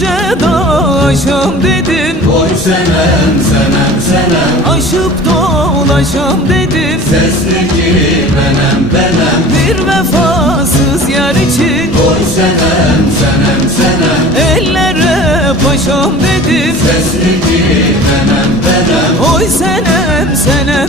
yüce dağ aşam dedim. Oy senem senem senem, Aşıp dolaşam dedim. sesli ki benem benem. Bir vefasız yar için Oy senem senem senem, ellere paşam dedim. sesli ki benem benem. Oy senem senem